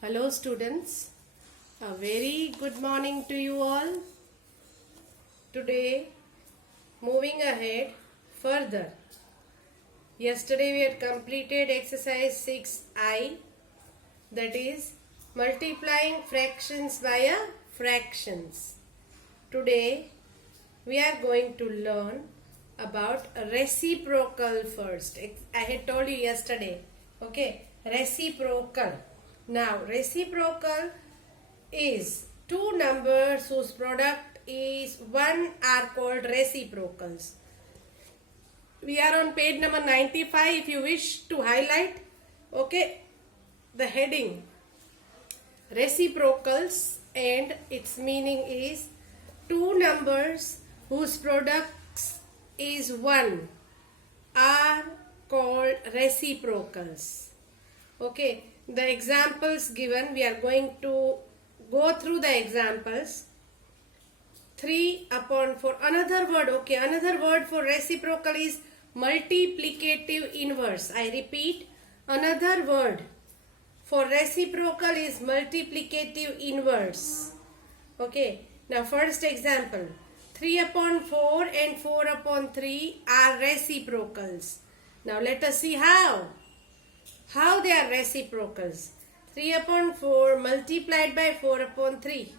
Hello students, a very good morning to you all. Today, moving ahead further. Yesterday we had completed exercise 6I, that is multiplying fractions via fractions. Today we are going to learn about reciprocal first. I had told you yesterday, okay, reciprocal. Now, reciprocal is two numbers whose product is 1 are called reciprocals. We are on page number 95. If you wish to highlight, okay, the heading reciprocals, and its meaning is two numbers whose products is 1 are called reciprocals. Okay, the examples given, we are going to go through the examples. 3 upon 4, another word for reciprocal is multiplicative inverse. I repeat, another word for reciprocal is multiplicative inverse. Okay, now first example, 3 upon 4 and 4 upon 3 are reciprocals. Now let us see how they are reciprocals. 3 upon 4 multiplied by 4 upon 3.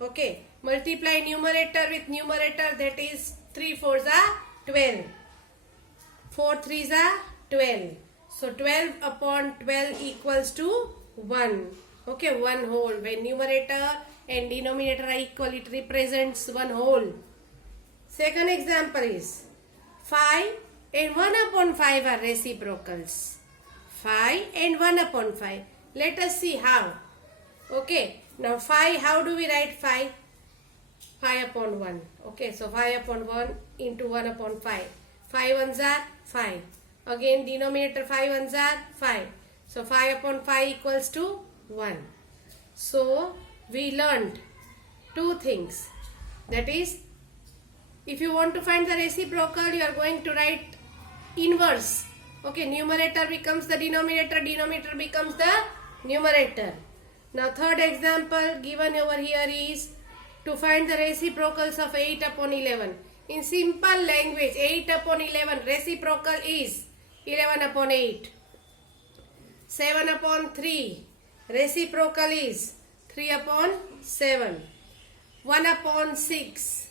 Okay, multiply numerator with numerator, that is 3 4s are 12. 4 3s are 12. So 12 upon 12 equals to 1. Okay, 1 whole. When numerator and denominator are equal, it represents 1 whole. Second example is 5 and 1 upon 5 are reciprocals. 5 and 1 upon 5. Let us see how. Okay, now 5, how do we write 5? 5 upon 1. Okay, so 5 upon 1 into 1 upon 5. 5 ones are 5. Again, denominator 5 ones are 5. So 5 upon 5 equals to 1. So we learned two things. That is, if you want to find the reciprocal, you are going to write inverse. Okay, numerator becomes the denominator becomes the numerator. Now third example given over here is to find the reciprocals of 8 upon 11. In simple language, 8 upon 11 reciprocal is 11 upon 8. 7 upon 3 reciprocal is 3 upon 7. 1 upon 6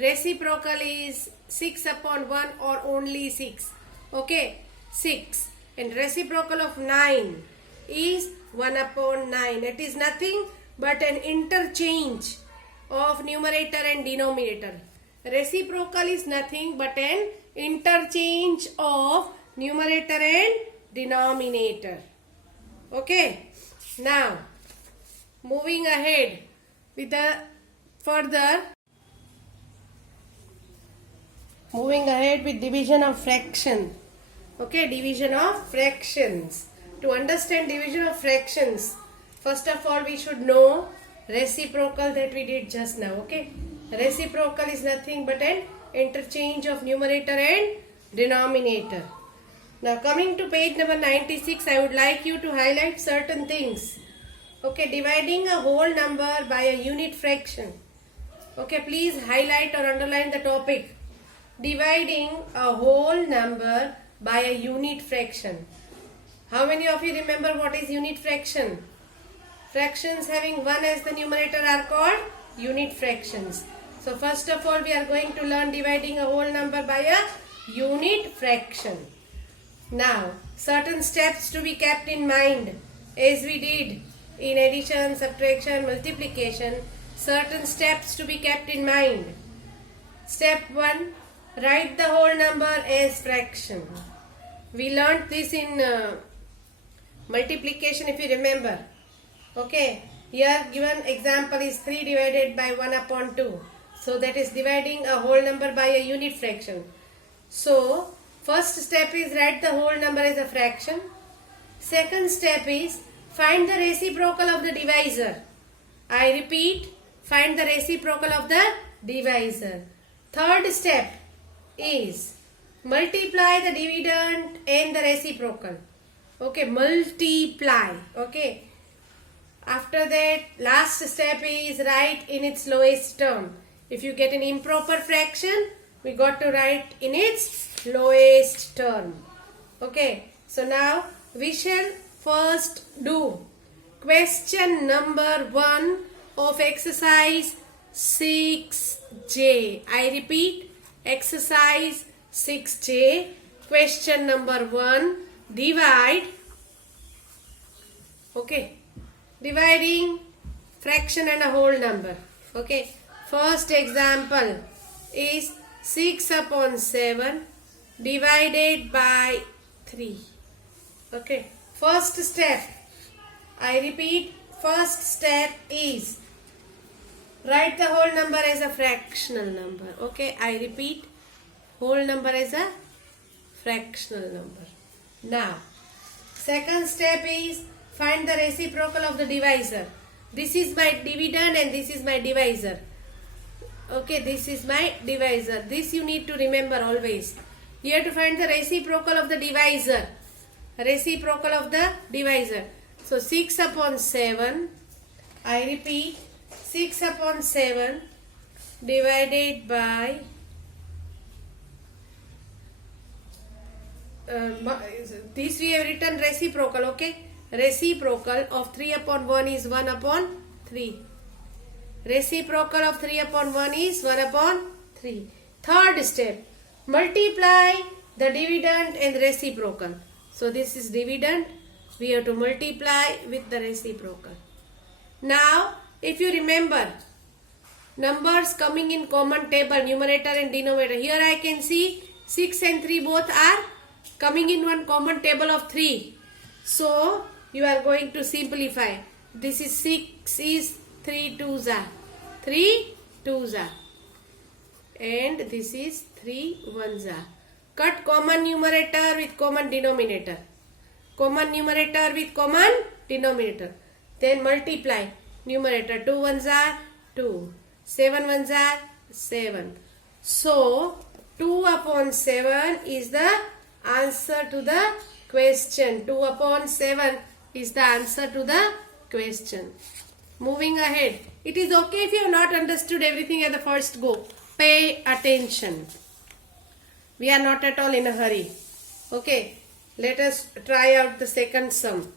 reciprocal is 6 upon 1 or only 6. Okay, 6. And reciprocal of 9 is 1 upon 9. It is nothing but an interchange of numerator and denominator. Reciprocal is nothing but an interchange of numerator and denominator. Okay. Now, moving ahead with the division of fraction. Okay, division of fractions. To understand division of fractions, first of all we should know reciprocal that we did just now. Okay, reciprocal is nothing but an interchange of numerator and denominator. Now coming to page number 96, I would like you to highlight certain things. Okay, dividing a whole number by a unit fraction. Okay, please highlight or underline the topic. Dividing a whole number by a unit fraction. How many of you remember what is unit fraction? Fractions having 1 as the numerator are called unit fractions. So first of all we are going to learn dividing a whole number by a unit fraction. Now certain steps to be kept in mind as we did in addition, subtraction, multiplication. Certain steps to be kept in mind. Step 1, write the whole number as fraction. We learnt this in multiplication, if you remember. Okay, here given example is 3 divided by 1 upon 2. So that is dividing a whole number by a unit fraction. So first step is write the whole number as a fraction. Second step is find the reciprocal of the divisor. I repeat, find the reciprocal of the divisor. Third step is multiply the dividend and the reciprocal. Okay, multiply. Okay, After that, last step is write in its lowest term. If you get an improper fraction, we got to write in its lowest term. Okay, so now we shall first do question number 1 of exercise 6J. I repeat, exercise 6J. Question number 1. Divide. Okay. Dividing fraction and a whole number. Okay. First example is 6 upon 7 divided by 3. Okay. First step. I repeat. First step is write the whole number as a fractional number. Okay. I repeat. Whole number as a fractional number. Now, second step is find the reciprocal of the divisor. This is my dividend and this is my divisor. Okay, this is my divisor. This you need to remember always. You have to find the reciprocal of the divisor. Reciprocal of the divisor. So 6 upon 7. I repeat, 6 upon 7 divided by this we have written reciprocal. Okay, reciprocal of 3 upon 1 is 1 upon 3. Reciprocal of 3 upon 1 is 1 upon 3. Third step, multiply the dividend and reciprocal. So this is dividend, we have to multiply with the reciprocal. Now if you remember, numbers coming in common table, numerator and denominator. Here I can see 6 and 3 both are coming in one common table of 3. So you are going to simplify. This is 6 is 3 2s are 3 2s are, and this is 3 1s are. Cut common numerator with common denominator. Common numerator with common denominator. Then multiply. Numerator 2 1s are 2. 7 1s are 7. So 2 upon 7 is the answer to the question. 2 upon 7 is the answer to the question. Moving ahead. It is okay if you have not understood everything at the first go. Pay attention. We are not at all in a hurry. Okay. Let us try out the second sum.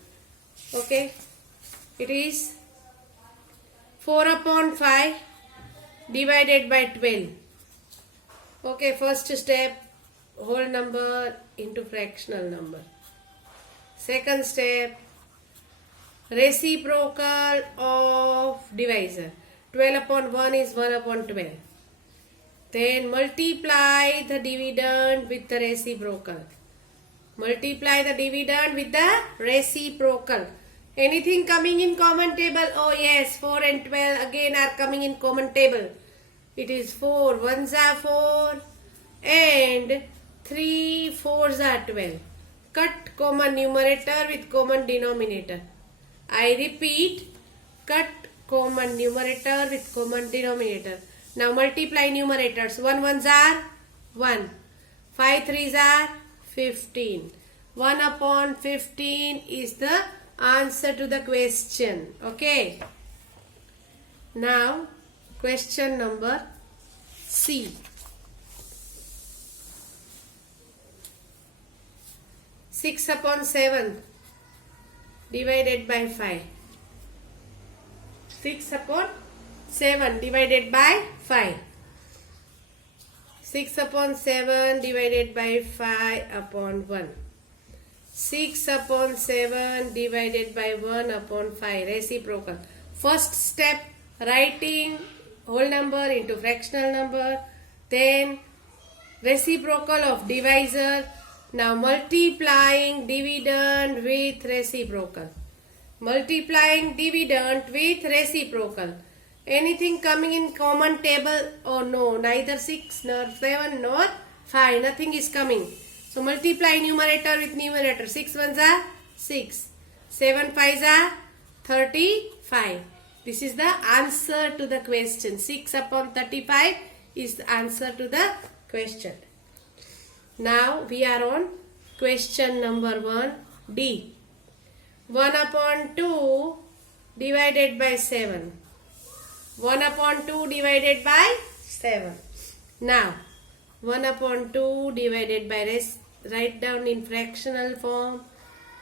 Okay. It is 4 upon 5 divided by 12. Okay. First step, whole number into fractional number. Second step, reciprocal of divisor. 12 upon 1 is 1 upon 12. Then multiply the dividend with the reciprocal. Multiply the dividend with the reciprocal. Anything coming in common table? Oh yes, 4 and 12 again are coming in common table. It is 4 1s are 4 and 3 4s are 12. Cut common numerator with common denominator. I repeat, cut common numerator with common denominator. Now multiply numerators. 1 1s are 1. 5 3s are 15. 1 upon 15 is the answer to the question. Okay. Now question number C. 6 upon 7 divided by 5. 6 upon 7 divided by 5. 6 upon 7 divided by 5 upon 1. 6 upon 7 divided by 1 upon 5. Reciprocal. First step, writing whole number into fractional number. Then reciprocal of divisor. Now multiplying dividend with reciprocal. Multiplying dividend with reciprocal. Anything coming in common table? Oh no, neither 6 nor 7 nor 5. Nothing is coming. So multiply numerator with numerator. 6 1s are 6. 7 5s are 35. This is the answer to the question. 6 upon 35 is the answer to the question. Now we are on question number 1 D. 1 upon 2 divided by 7. 1 upon 2 divided by 7. Now, 1 upon 2 divided by rest, write down in fractional form.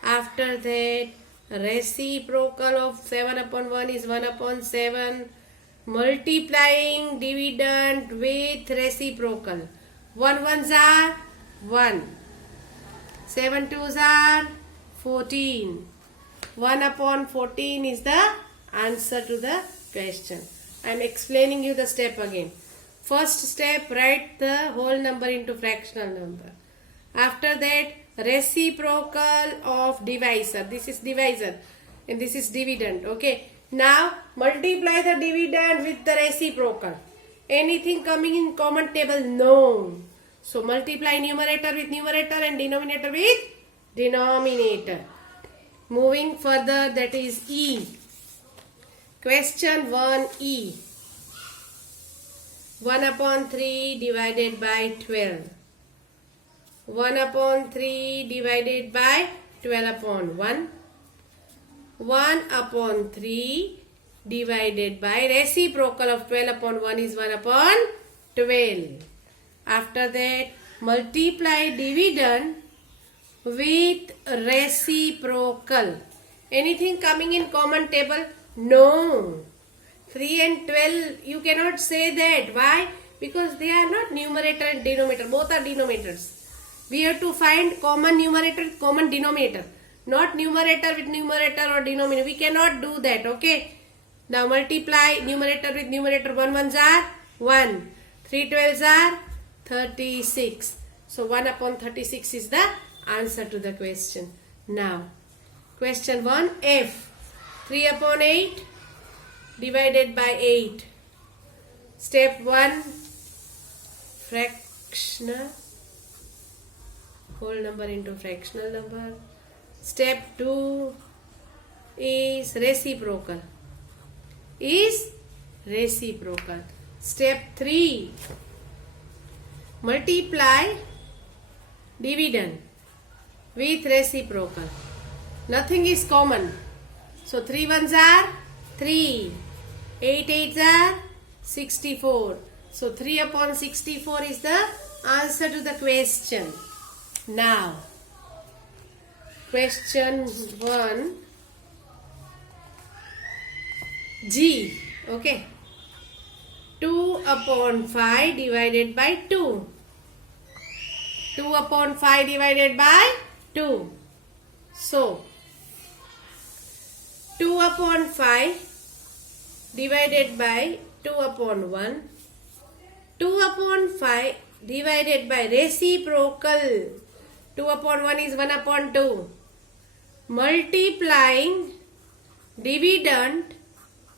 After that, reciprocal of 7 upon 1 is 1 upon 7. Multiplying dividend with reciprocal. 1 ones are 1. 7 twos are 14. 1 upon 14 is the answer to the question. I am explaining you the step again. First step, write the whole number into fractional number. After that, reciprocal of divisor. This is divisor and this is dividend. Okay. Now, multiply the dividend with the reciprocal. Anything coming in common table? No. So, multiply numerator with numerator and denominator with denominator. Moving further, that is E. Question 1E. 1 upon 3 divided by 12. 1 upon 3 divided by 12 upon 1. 1 upon 3 divided by reciprocal of 12 upon 1 is 1 upon 12. After that, multiply dividend with reciprocal. Anything coming in common table? No. 3 and 12, you cannot say that. Why? Because they are not numerator and denominator. Both are denominators. We have to find common numerator with common denominator. Not numerator with numerator or denominator. We cannot do that. Okay. Now multiply numerator with numerator. 1 ones are 1. 3 12s are 36. So 1 upon 36 is the answer to the question. Now, question 1 F. 3 upon 8 divided by 8. Step 1, fractional. Whole number into fractional number. Step 2 is reciprocal. Step 3, multiply dividend with reciprocal. Nothing is common. So 3 ones are 3. 8 eights are 64. So 3 upon 64 is the answer to the question. Now, question 1 G. Okay. 2 upon 5 divided by 2. 2 upon 5 divided by 2. So, 2 upon 5 divided by 2 upon 1. 2 upon 5 divided by reciprocal. 2 upon 1 is 1 upon 2. Multiplying dividend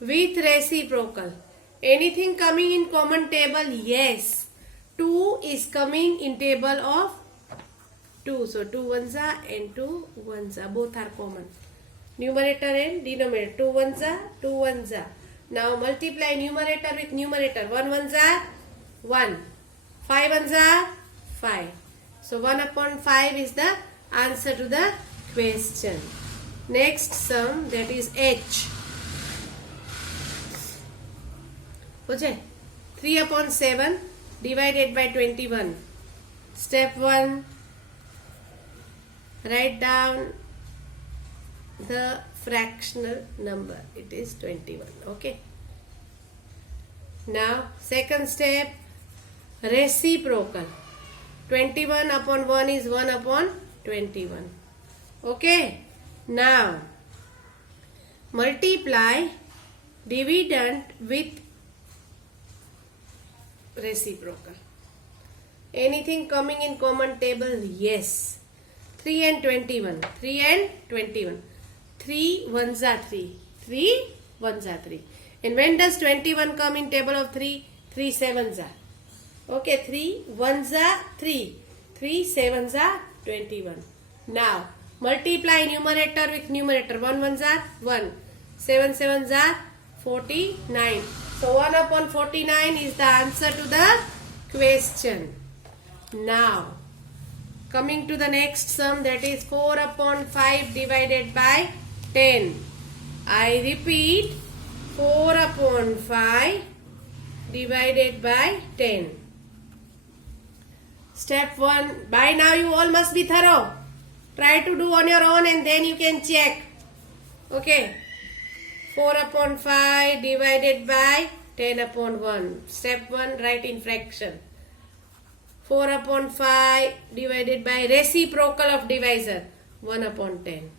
with reciprocal. Anything coming in common table? Yes. 2 is coming in table of 2. So 2 ones are and 2 ones are. Both are common. Numerator and denominator. 2 ones are, 2 ones are. Now multiply numerator with numerator. 1 ones are 1. 5 ones are 5. So 1 upon 5 is the answer to the question. Next sum, that is H. Okay. 3 upon 7 divided by 21. Step 1, write down the fractional number. It is 21. Okay. Now, second step, reciprocal. 21 upon 1 is 1 upon 21. Okay. Now, multiply dividend with reciprocal. Anything coming in common table? Yes. 3 and 21. 3 and 21. 3 ones are 3. 3 ones are 3. And when does 21 come in table of 3? 3 sevens are. Okay, 3 ones are 3. 3 sevens are 21. Now, multiply numerator with numerator. 1 ones are 1. 7 sevens are 49. So 1 upon 49 is the answer to the question. Now, coming to the next sum, that is 4 upon 5 divided by 10. I repeat, 4 upon 5 divided by 10. Step 1. By now you all must be thorough. Try to do on your own and then you can check. Okay. 4 upon 5 divided by 10 upon 1. Step 1. Write in fraction. 4 upon 5 divided by reciprocal of divisor. 1 upon 10.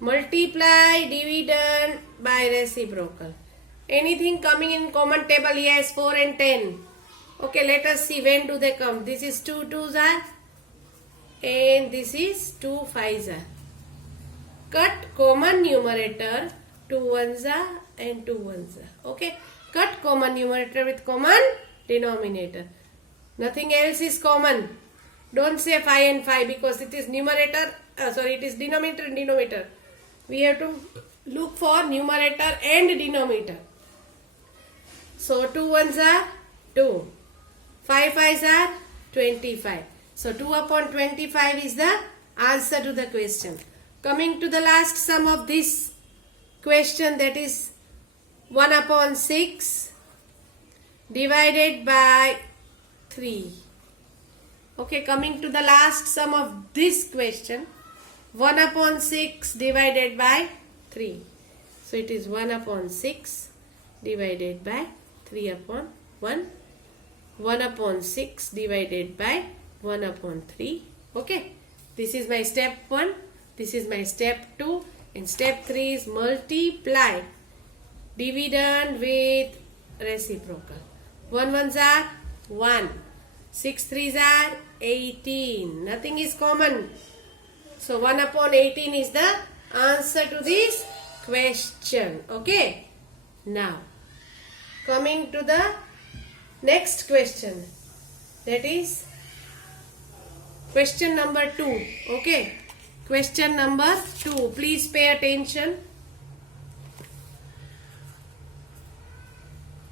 Multiply dividend by reciprocal. Anything coming in common table? Yes, 4 and 10. Okay, let us see when do they come. This is 2 2s are and this is 2 5s are. Cut common numerator, 2 1s are and 2 1s are. Okay, cut common numerator with common denominator. Nothing else is common. Don't say 5 and 5 because it is numerator, it is denominator and denominator. We have to look for numerator and denominator. So 2 1s are 2. 5 5s are 25. So 2 upon 25 is the answer to the question. Coming to the last sum of this question, that is 1 upon 6 divided by 3. Okay, coming to the last sum of this question, 1 upon 6 divided by 3. So it is 1 upon 6 divided by 3 upon 1. 1 upon 6 divided by 1 upon 3. Okay, this is my step 1. This is my step 2. And step 3 is multiply dividend with reciprocal. 1 1s are 1. 6 3s are 18. Nothing is common. So 1 upon 18 is the answer to this question. Okay. Now, coming to the next question. That is question number 2. Okay. Question number 2. Please pay attention.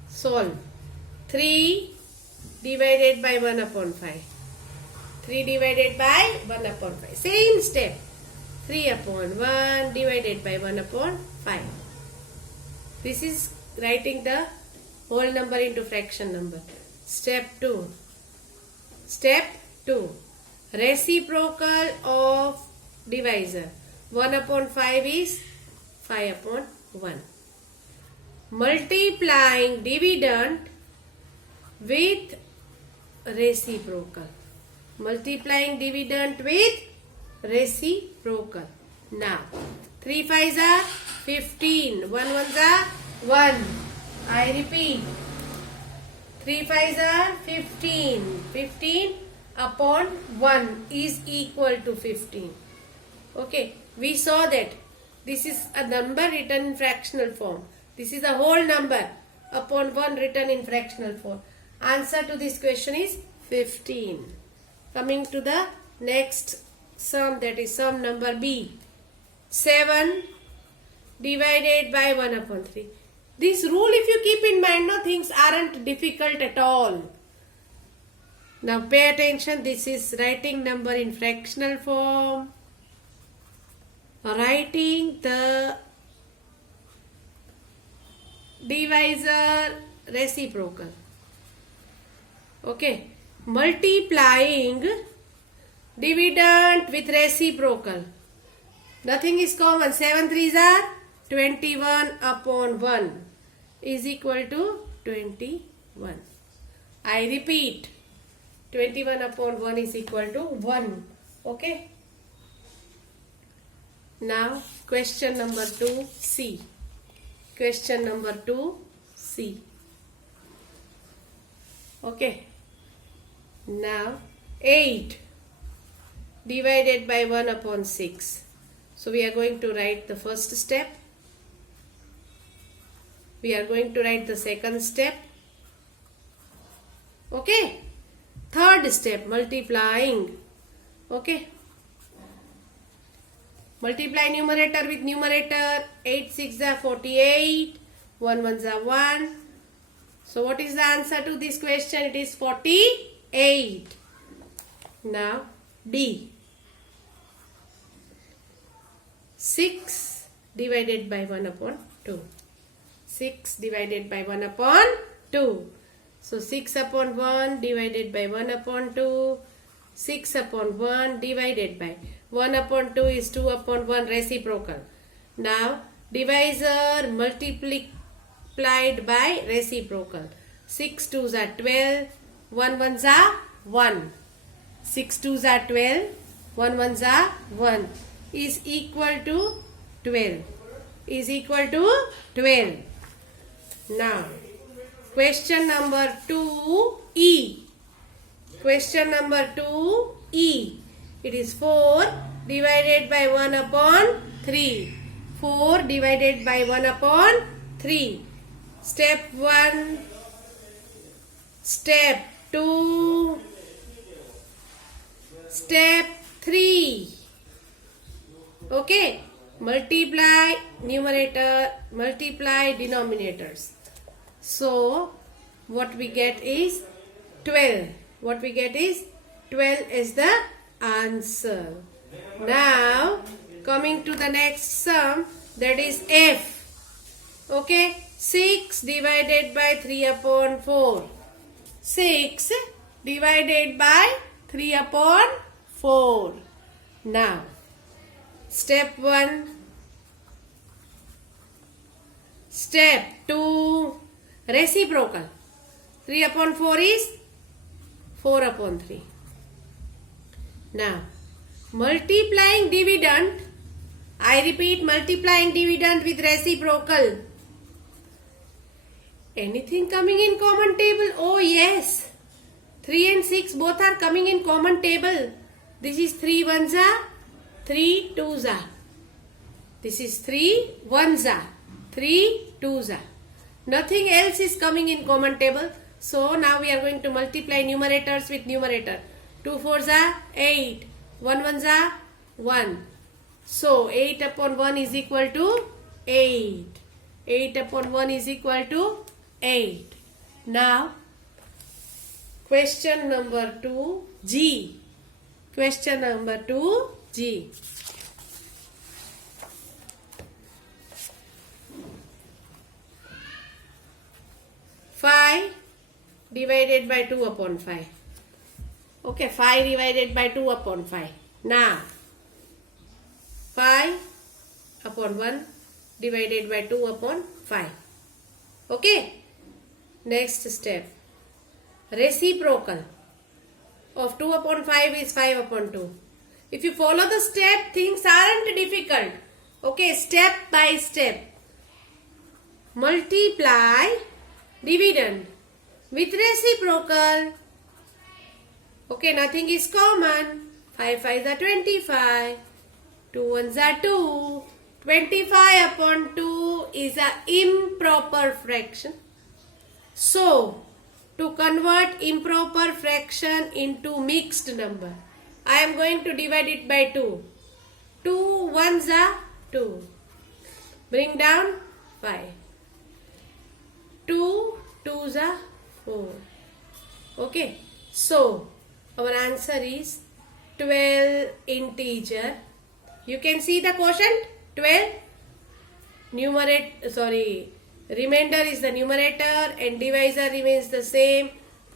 Solve. 3 divided by 1 upon 5. 3 divided by 1 upon 5. Same step. 3 upon 1 divided by 1 upon 5. This is writing the whole number into fraction number. Step 2. Step 2. Reciprocal of divisor. 1 upon 5 is 5 upon 1. Multiplying dividend with reciprocal. Multiplying dividend with reciprocal. Now, 3 5s are 15. 1 1s are 1. I repeat. 3 5s are 15. 15 upon 1 is equal to 15. Okay, we saw that this is a number written in fractional form. This is a whole number upon 1 written in fractional form. Answer to this question is 15. Coming to the next sum, that is sum number B. 7 divided by 1 upon 3. This rule, if you keep in mind, no, things aren't difficult at all. Now pay attention. This is writing number in fractional form. Writing the divisor reciprocal. Okay. Multiplying dividend with reciprocal. Nothing is common. 7 3s are 21 upon 1 is equal to 21. I repeat. 21 upon 1 is equal to 1. Okay. Now, question number 2C. Question number 2C. Okay. Now, 8 divided by 1 upon 6. So, we are going to write the first step. We are going to write the second step. Okay. Third step, multiplying. Okay. Multiply numerator with numerator. 8 6 are 48. 1 1s are 1. So what is the answer to this question? It is 48. Now D. 6 divided by 1 upon 2. 6 divided by 1 upon 2. So 6 upon 1 divided by 1 upon 2. 6 upon 1 divided by 1 upon 2 is 2 upon 1 reciprocal. Now divisor multiplied by reciprocal. 6 2s are 12. 1 1s are 1. 6 2s are 12. 1 1s are 1 is equal to 12. Is equal to 12. Now question number 2E. Question number 2E. It is 4 divided by 1 upon 3. 4 divided by 1 upon 3. Step 1. Step 2. Step 3. Okay. Multiply numerator, multiply denominators. So what we get is 12. What we get is 12 is the answer. Now coming to the next sum, that is F. Okay. 6 divided by 3 upon 4. 6 divided by 3 upon 4. Now step 1. Step 2. Reciprocal. 3 upon 4 is 4 upon 3. Now multiplying dividend. I repeat, multiplying dividend with reciprocal. Anything coming in common table? Oh yes. 3 and 6 both are coming in common table. This is 3 ones are, 3 twos are. This is 3 ones are, 3 twos are. Nothing else is coming in common table. So now we are going to multiply numerators with numerator. 2 fours are 8. 1 ones are 1. So 8 upon 1 is equal to 8. 8 upon 1 is equal to 8. Now question number 2 G. Question number 2 G. Five divided by 2 upon 5. Okay, 5 divided by 2 upon 5. Now 5 upon 1 divided by 2 upon 5. Okay. Next step. Reciprocal of 2 upon 5 is 5 upon 2. If you follow the step, things aren't difficult. Okay, step by step. Multiply dividend with reciprocal. Okay, nothing is common. 5 5s are 25. 2 1s are 2. 25 upon 2 is an improper fraction. So, to convert improper fraction into mixed number, I am going to divide it by 2. 2 1s are 2. Bring down 5. 2 2s are 4. Okay. So, our answer is 12 integer. You can see the quotient 12. Remainder is the numerator and divisor remains the same,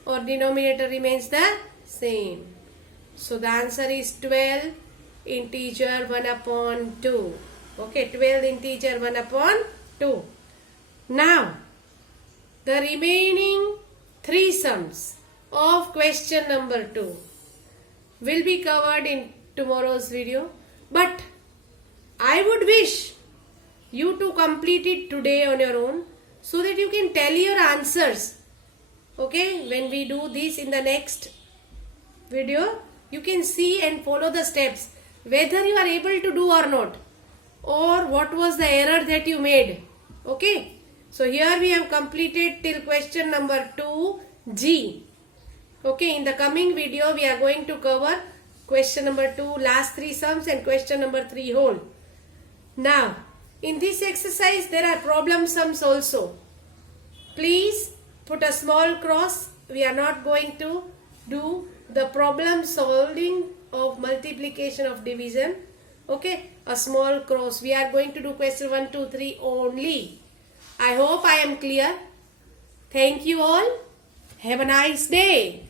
or denominator remains the same. So the answer is 12 integer 1 upon 2. Okay, 12 integer 1 upon 2. Now, the remaining 3 sums of question number 2 will be covered in tomorrow's video. But I would wish you to complete it today on your own so that you can tell your answers. Okay, when we do this in the next video, you can see and follow the steps whether you are able to do or not, or what was the error that you made. Okay, so here we have completed till question number 2G. Okay, in the coming video we are going to cover question number 2 last 3 sums and question number 3 whole. Now in this exercise there are problem sums also. Please put a small cross. We are not going to do the problem solving of multiplication of division. Okay, a small cross. We are going to do question 1, 2, 3 only. I hope I am clear. Thank you all. Have a nice day.